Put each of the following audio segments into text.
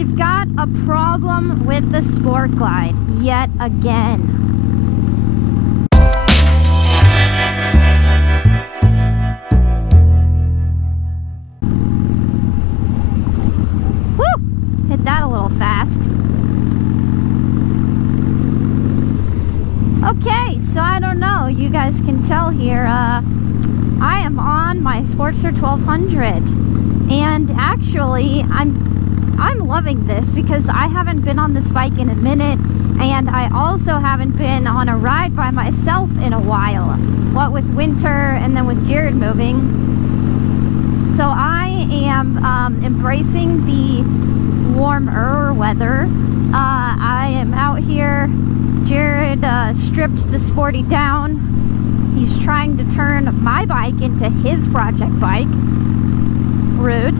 we've got a problem with the Sport Glide yet again. Woo! Hit that a little fast. Okay, so I don't know. You guys can tell here. I am on my Sportster 1200, and actually, I'm loving this because I haven't been on this bike in a minute, and I also haven't been on a ride by myself in a while. What with winter and then with Jared moving. So I am embracing the warmer weather. I am out here. Jared stripped the Sporty down. He's trying to turn my bike into his project bike. Rude.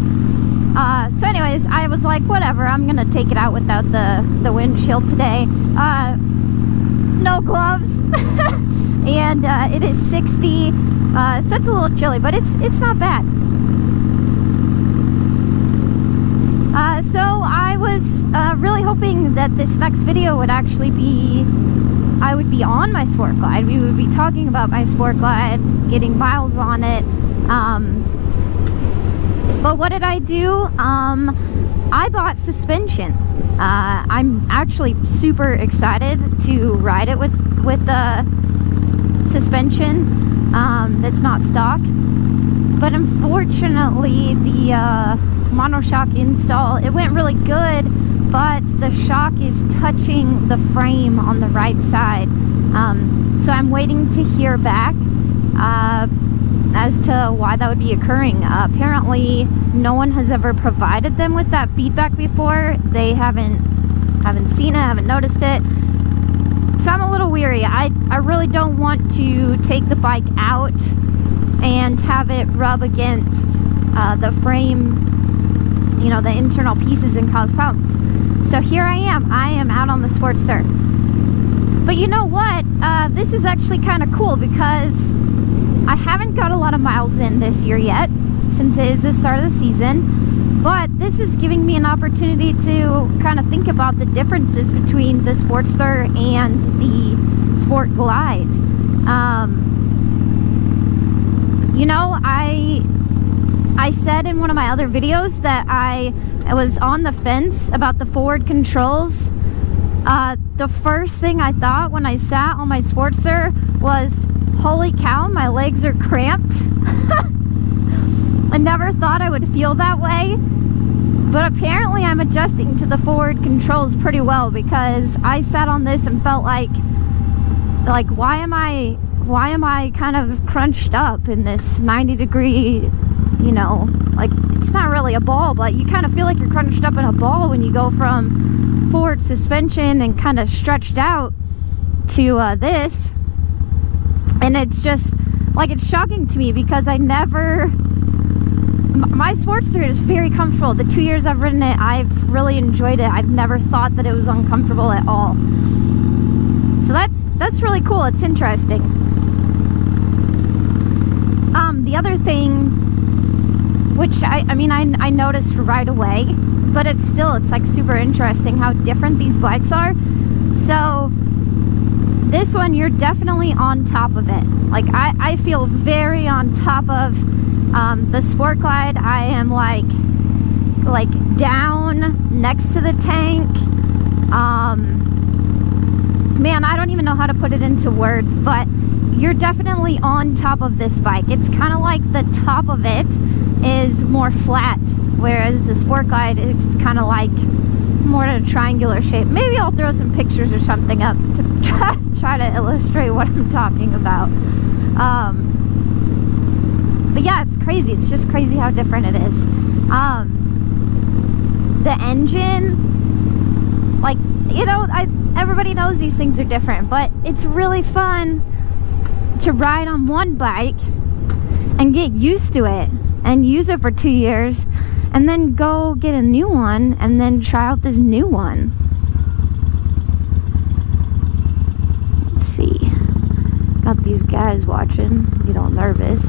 So anyways, I was like, whatever, I'm gonna take it out without the windshield today. No gloves. And it is 60, so it's a little chilly, but it's not bad. So I was really hoping that this next video would actually be, I would be on my Sport Glide. We would be talking about my Sport Glide, getting miles on it. But what did I do? I bought suspension. I'm actually super excited to ride it with suspension that's not stock. But unfortunately, the monoshock install, it went really good, but the shock is touching the frame on the right side. So I'm waiting to hear back as to why that would be occurring. Apparently no one has ever provided them with that feedback before. They haven't seen it, haven't noticed it. So I'm a little weary. I really don't want to take the bike out and have it rub against the frame, you know, the internal pieces, and cause problems. So here I am out on the Sportster. But you know what? This is actually kind of cool because I haven't got a lot of miles in this year yet, since it is the start of the season, but this is giving me an opportunity to kind of think about the differences between the Sportster and the Sport Glide. You know, I said in one of my other videos that I was on the fence about the forward controls. The first thing I thought when I sat on my Sportster was, holy cow, my legs are cramped. I never thought I would feel that way, but apparently I'm adjusting to the forward controls pretty well, because I sat on this and felt like why am I kind of crunched up in this 90-degree, you know, like, it's not really a ball, but you kind of feel like you're crunched up in a ball when you go from forward suspension and kind of stretched out to this. And it's just, like, it's shocking to me because my Sportster is very comfortable. The 2 years I've ridden it, I've really enjoyed it. I've never thought that it was uncomfortable at all. So that's really cool. It's interesting. The other thing, which I mean I noticed right away, but it's like super interesting how different these bikes are. So this one, you're definitely on top of it. Like, I feel very on top of the Sport Glide. I am like down next to the tank. Man, I don't even know how to put it into words, but you're definitely on top of this bike. It's kind of like the top of it is more flat, whereas the Sport Glide, it's kind of like more in a triangular shape. Maybe I'll throw some pictures or something up to try to illustrate what I'm talking about. But yeah, it's crazy. It's just crazy how different it is. The engine, like, you know, everybody knows these things are different, but it's really fun to ride on one bike and get used to it and use it for 2 years, and then go get a new one and then try out this new one. Let's see. Got these guys watching, get all nervous.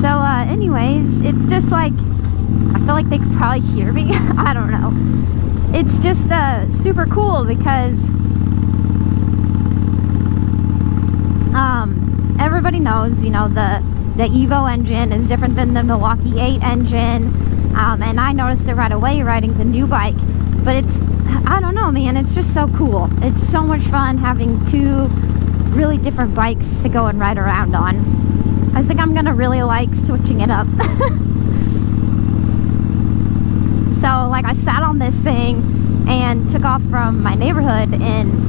So anyways, it's just like, I feel like they could probably hear me. I don't know. It's just super cool because everybody knows, you know, the Evo engine is different than the Milwaukee 8 engine, and I noticed it right away riding the new bike. But it's, I don't know, man, it's just so cool. It's so much fun having two really different bikes to go and ride around on. I think I'm gonna really like switching it up. So like I sat on this thing and took off from my neighborhood, and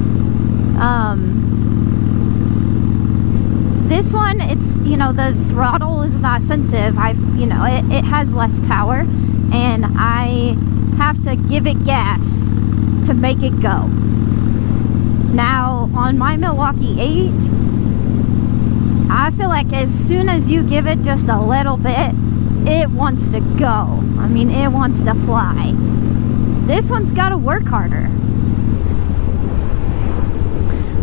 this one, it's, you know, the throttle is not sensitive. You know, it has less power, and I have to give it gas to make it go. Now on my Milwaukee 8, I feel like as soon as you give it just a little bit, it wants to go. I mean, it wants to fly. This one's got to work harder.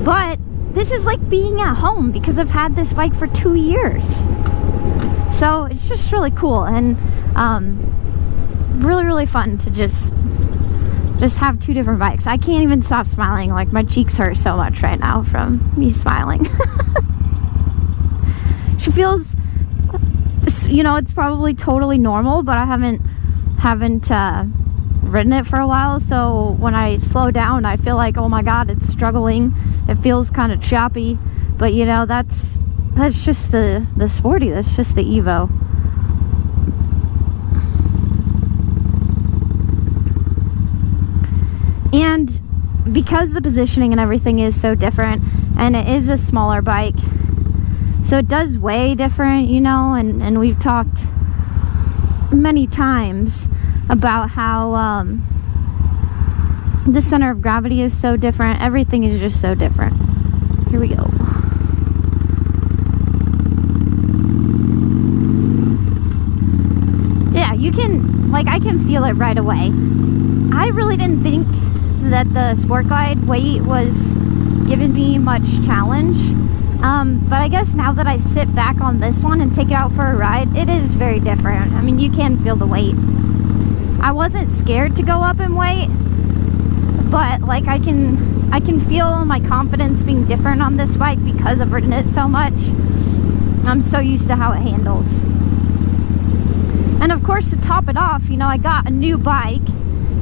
But this is like being at home because I've had this bike for 2 years. So it's just really cool, and really, really fun to just have two different bikes. I can't even stop smiling. Like, my cheeks hurt so much right now from me smiling. She feels, you know, it's probably totally normal, but I haven't ridden it for a while, so when I slow down I feel like, oh my god, it's struggling. It feels kind of choppy, but you know, that's just the Sporty, that's just the Evo. And because the positioning and everything is so different, and it is a smaller bike, so it does weigh different, you know, and we've talked many times about how the center of gravity is so different. Everything is just so different. Here we go. So yeah, you can, like, I can feel it right away. I really didn't think that the Sport Glide weight was giving me much challenge. But I guess now that I sit back on this one and take it out for a ride, it is very different. I mean, you can feel the weight. I wasn't scared to go up in weight, but like I can feel my confidence being different on this bike because I've ridden it so much. I'm so used to how it handles. And of course, to top it off, you know, I got a new bike,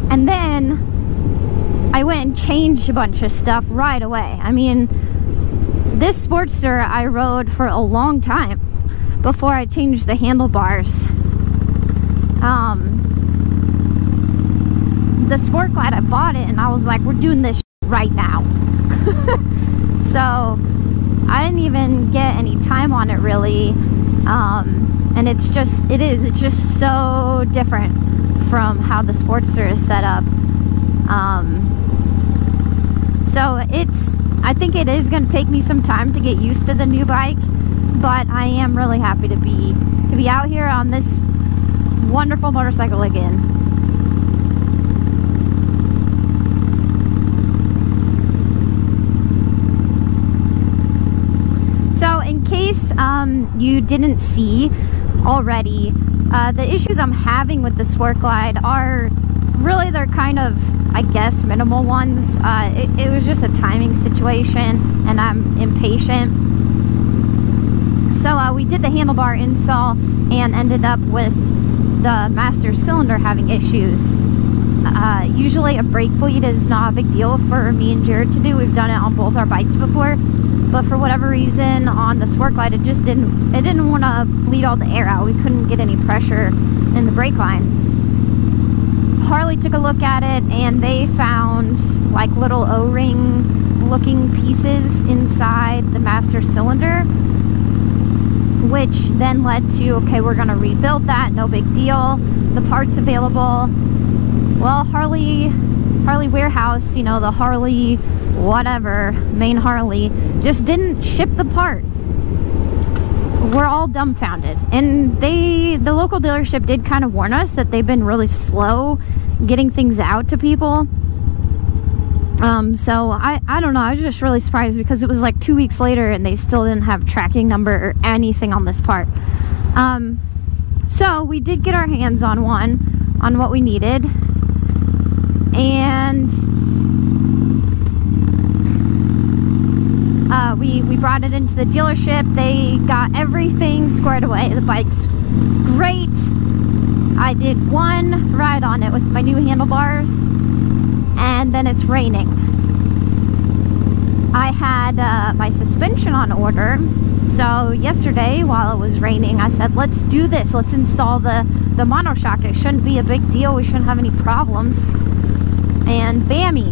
and then I went and changed a bunch of stuff right away. I mean, this Sportster I rode for a long time before I changed the handlebars. The Sport Glide, I bought it and I was like, we're doing this right now. So I didn't even get any time on it really, and it's just so different from how the Sportster is set up. So I think it is going to take me some time to get used to the new bike, but I am really happy to be out here on this wonderful motorcycle again. So in case you didn't see already, the issues I'm having with the Sport Glide are really, they're kind of, I guess, minimal ones. It was just a timing situation, and I'm impatient. So we did the handlebar install and ended up with the master cylinder having issues. Usually a brake bleed is not a big deal for me and Jared to do. We've done it on both our bikes before, but for whatever reason on the Sport Glide, it didn't want to bleed all the air out. We couldn't get any pressure in the brake line. Harley took a look at it, and they found like little O-ring looking pieces inside the master cylinder, which then led to, okay, we're gonna rebuild that, no big deal, the parts available. Well, Harley warehouse, you know, the Harley whatever, main Harley, just didn't ship the part. We're all dumbfounded, and the local dealership did kind of warn us that they've been really slow getting things out to people. So I don't know, I was just really surprised because it was like 2 weeks later and they still didn't have tracking number or anything on this part. So we did get our hands on one, on what we needed, and we brought it into the dealership. They got everything squared away. The bike's great. I did one ride on it with my new handlebars, and then it's raining. I had my suspension on order, so yesterday while it was raining, I said, let's do this. Let's install the monoshock. It shouldn't be a big deal. We shouldn't have any problems. And bammy,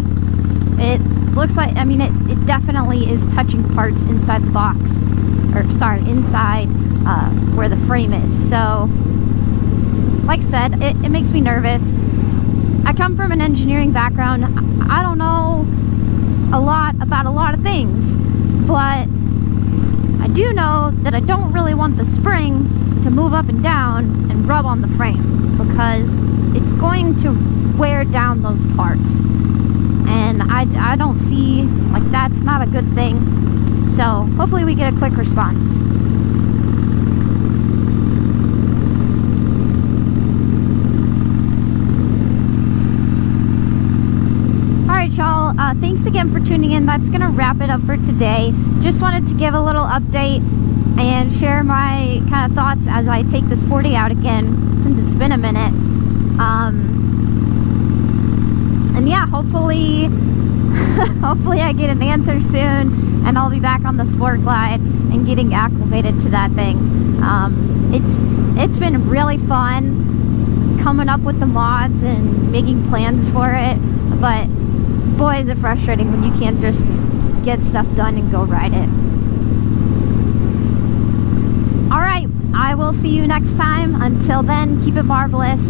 it looks like, I mean, it definitely is touching parts inside the box, or sorry, inside where the frame is. So like I said, it makes me nervous. I come from an engineering background. I don't know a lot about a lot of things, but I do know that I don't really want the spring to move up and down and rub on the frame, because it's going to wear down those parts, and I don't see, like, that's not a good thing. So hopefully we get a quick response. Y'all, thanks again for tuning in. That's gonna wrap it up for today. Just wanted to give a little update and share my kind of thoughts as I take the Sporty out again, since it's been a minute. And yeah, hopefully hopefully I get an answer soon and I'll be back on the Sport Glide and getting acclimated to that thing. It's been really fun coming up with the mods and making plans for it, but boy, is it frustrating when you can't just get stuff done and go ride it. Alright, I will see you next time. Until then, keep it marvelous.